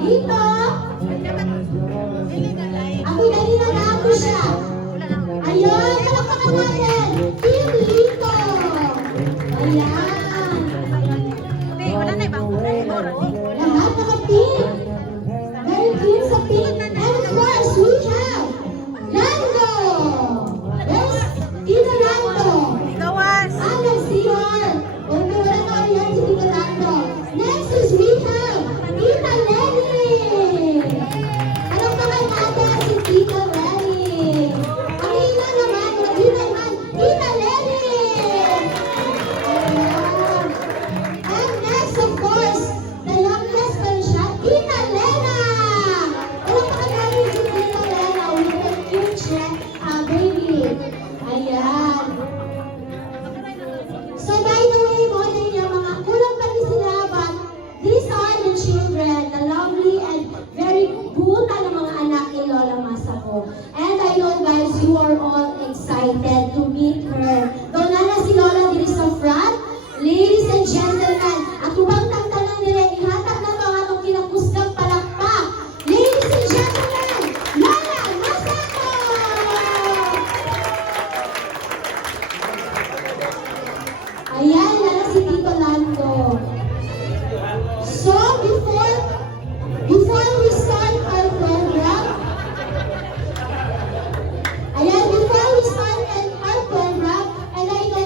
Lito. Ako kanina na ako siya. Ayun, palakpakan natin. Team Lito. Ayan. Lahat naka-team. Very team sa team. And of course, we have Lando. Yes, Tito Lando. Alan CR. Okay, wala na yan si Tito Lando. Next is we have Tita Lenny. Anong naman si Tita Lenny? Ang ina naman, Tita Lenny. Ayan. And next, of course, the youngest version, Tita Lena. Anong naman si Tita Lena with the cute baby. Ayan. So by the way, modern niya mga kulang pa rin sila, but these are the children, the lovely and very buta ng mga anak ni Lola Masako. And I know guys, you are all excited to meet her. Doon na si Lola dito sa front. Ladies and gentlemen, at ubang tangtanan nila, ihatag na to atong kinapusgang palakpak. Ladies and gentlemen, Lola Masako! Ayan, lala si Tito Lando. So, before we start our program, and I know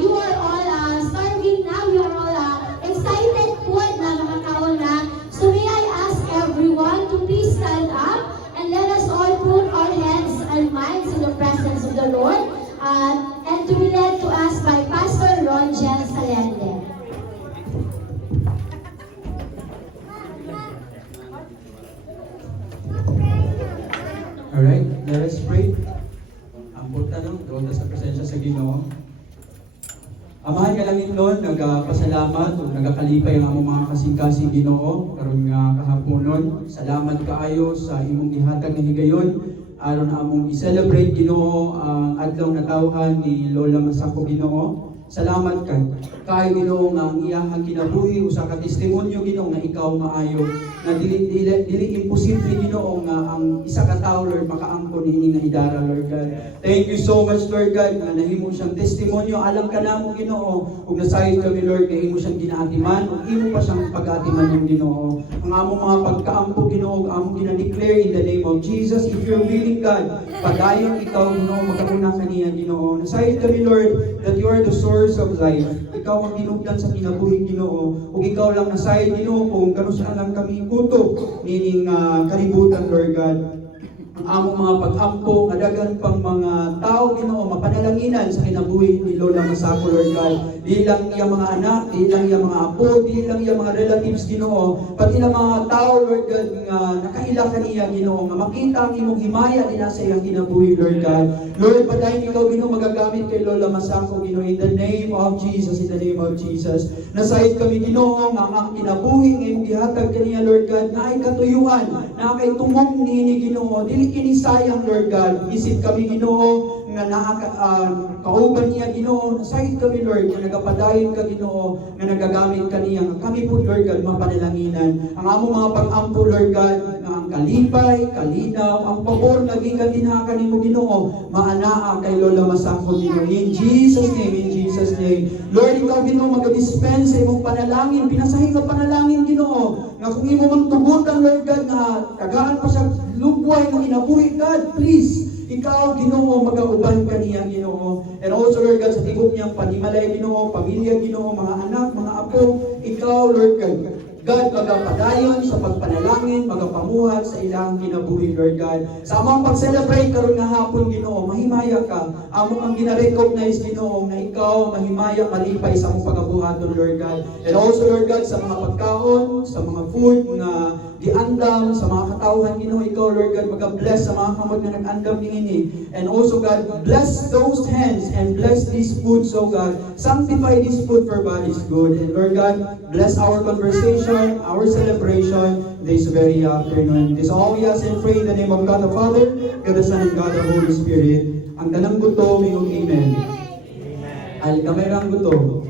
you are all starving now, you are all excited food na makakaon na. So, may I ask everyone to please stand up and let us all put our hands and minds in the presence of the Lord, and to be led to us by Pastor Ronjan Salende. Alright, let us pray. Ang punta doon sa presensya sa Ginoo. Amahan ka lang itlon, nagpasalamat o nagakalipay ang among mga kasing-kasing Ginoo karon nga kahaponon. Salamat kaayo sa imong gihatag nga higayon aron among i-celebrate Ginoo ang adlaw na tawhan ni Lola Masako Ginoo. Salamat kaayo Ginoo nga ang iyang kinabuhi usa ka testimonyo Ginoo nga ikaw maayo na dili imposible Ginoo nga ang isa ka tawo Lord makaangkon ini nga idara Lord God. Thank you so much Lord God nga nahimo siyang testimonyo alam ka namo Ginoo ug nasayod kami Lord nga imo siyang ginaatiman ug imo pa siyang pag-atiman ng Ginoo. Ang among mga pagkaampo Ginoo among gina-declare in the name of Jesus. If you're willing God, padayon ikaw Ginoo magkauna kaniya Ginoo. Nasayod kami Lord that you are the source of life. Ikaw ang ginugdan sa kinabuhi Ginoo ug ikaw lang nasayod Ginoo kung kano saan lang kami kuto nining kalibutan Lord God. Ang among mga pag-ampo, kadagan pang mga tao Ginoo mapanalanginan sa kinabuhi ni Lola Masako Lord God. Di lang iyang mga anak, di lang iyang mga apo, di lang iyang mga relatives Ginoo, pati na mga tao Lord God nga nakaila kaniya Ginoo nga makita ang imong himaya dinha sa iyang kinabuhi Lord God. Lord, padayon ikaw Ginoo magagamit kay Lola Masako Ginoo in the name of Jesus, in the name of Jesus. Nasayod kami Ginoo nga ang kinabuhi nga imong gihatag kaniya Lord God na ay katuyuan, na kay tumong niini Ginoo, dili kini sayang Lord God. Isip kami Ginoo nga kauban niya Ginoo, nasayod kami Lord nga nagapadayon ka Ginoo nga nagagamit kaniya nga kami po Lord God mapanilanginan ang among mga pag-ampo Lord God nga ang kalipay, kalinaw, ang pabor naging katinha kanimo Ginoo maanaa kay Lola Masako Ginoo in Jesus name. Lord, ikaw Ginoo maga-dispense sa imong panalangin, pinasahing nga panalangin Ginoo nga kung imo mang tugutan Lord God nga tagaan pa sa lugway nga kinabuhi God, please ikaw Ginoo magauban kaniya Ginoo. And also Lord God sa tibok niyang panimalay Ginoo, pamilya Ginoo, mga anak, mga apo, ikaw Lord God magapadayon sa pagpanalangin, magapamuhat sa ilang kinabuhi Lord God. Sa among pag-celebrate karon nga hapon Ginoo, mahimaya ka. Among ang gina-recognize Ginoo nga ikaw mahimaya malipay sa among pagabuhaton Lord God. And also Lord God sa mga pagkaon, sa mga food nga giandam sa mga katawhan Ginoo, ikaw Lord God maga-bless sa mga kamot nga nag-andam niini. And also God, bless those hands and bless these foods, so God. Sanctify this food for body's good. And Lord God, bless our conversation, our celebration this very afternoon. This all we ask and pray in the name of God the Father, God the Son, and God the Holy Spirit. Ang tanang guto, mayong amen. Al kamerang guto.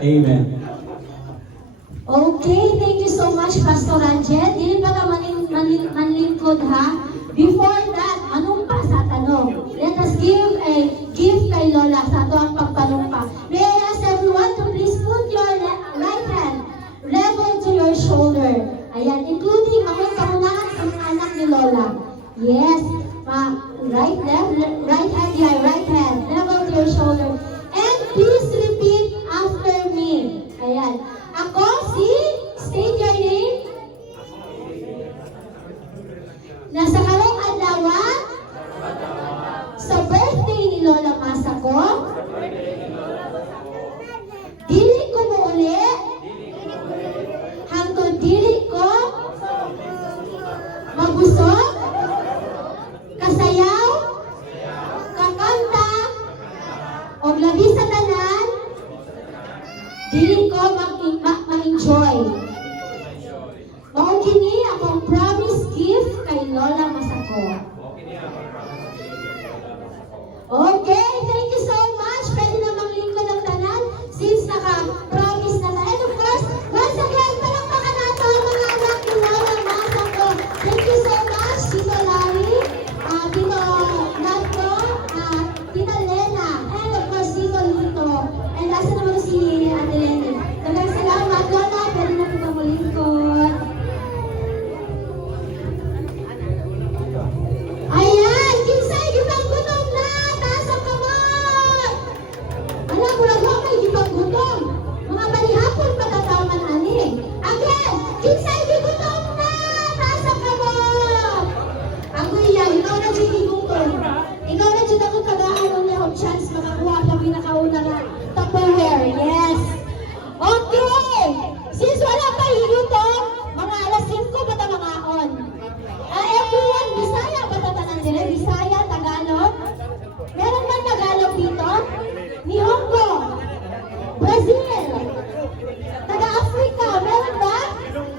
Amen. Okay, thank you so much. much, Pastor Angel. Dili ba ka manlingkod ha? Before that, manumpa sa tanong. Let us give a gift kay Lola sa ato ang pagpanumpa. May I ask everyone to please put your right hand level to your shoulder. Ayan, including ako yung kamunahan sa mga anak ni Lola. Yes, right hand, yeah, right hand, level to your shoulder. And please repeat after me. Ayan, ako state your name. Nasa karong adlaw sa birthday ni Lola Masako, dili ko muuli hangtod dili ko magusog, kasayaw, kakanta, o labi sa tanan, dili ko ma-enjoy. Mao kini akong promise gift kay Lola Masako. Okay, thank you so much. Pwede na maglingkod ang tanan since naka-promise na tayo. And of course, once again, palakpakan nato ang mga anak ni Lola Masako. Thank you so much, Tito Larry, Tito Nato, Tita Lena, and of course, Tito Lito. And nasa naman si Ate Lenny. Dagang salamat, Lola. Pwede na po maglingkod. Ayan, kinsay gitang gutom na, taas ang kamot. Alam mo na kay gitang gutom. Mga balihapon patatawanan ani. Again, kinsay gigutom na, taas ang kamot. Ako iya, ikaw na dyan gigutom. Ikaw na dyan ako tagaan niya ang chance makakuha ang pinakauna na Tupperware. Yes. Okay. Since wala pa higutom, mga alas 5 bata mga on. Everyone, Bisaya ba tatanan nila? Bisaya, Tagalog? Meron ba Tagalog dito? Nihongo, Brazil, Taga-Africa, meron ba?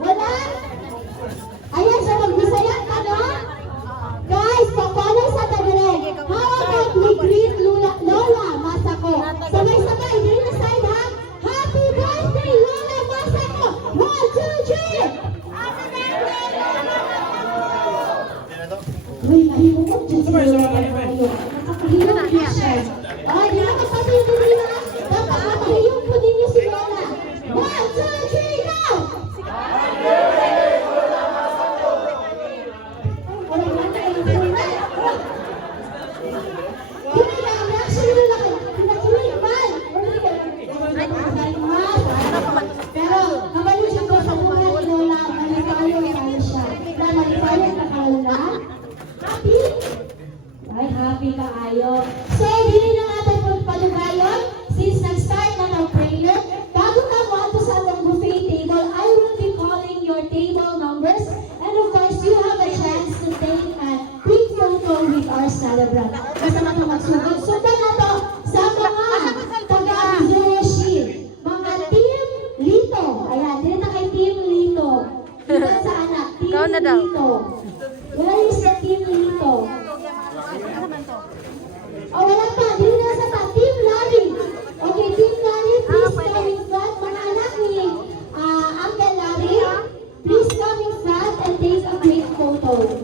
Wala? Ayan, so mag-Bisaya ka, no? Guys, pa-follow sa Tagalog. How about we greet Lola Masako? Sabay-sabay, din na side ha? Happy birthday, Lola Masako! 1, 2, 3! Uy, mahimukot dyan si Lola kayo. Nakapahiyong din siya. Ay, di na kapatid din nila. Dapat mapahiyong po din niyo si Lola. 1, 2, 3, go! Wala na kayo. Hindi na, reaction nyo lang. Pinakilig man. Pero, kabalo siya ko sa buhay ni Lola. Malipayo tayo siya. Na malipayo na kaula. Happy? Ay, happy ka ayo. So, dili na natin palugayon. Since nag-start na ng prayer, bago ka mo ato sa atong buffet table, I will be calling your table numbers. And of course, you have a chance to take a quick photo with our celebrant. Basta na ito magsugod. Sundan na to sa mga taga-Zoshi. Mga Team Lito. Ayan, dili na kay Team Lito. Dito sa anak, Team Lito. Where is the Team Lito? Oh, wala pa. Dito na sa Team Larry. Okay, Team Larry, please come in front. Mga anak ni Uncle Larry, please come in front and take a quick photo.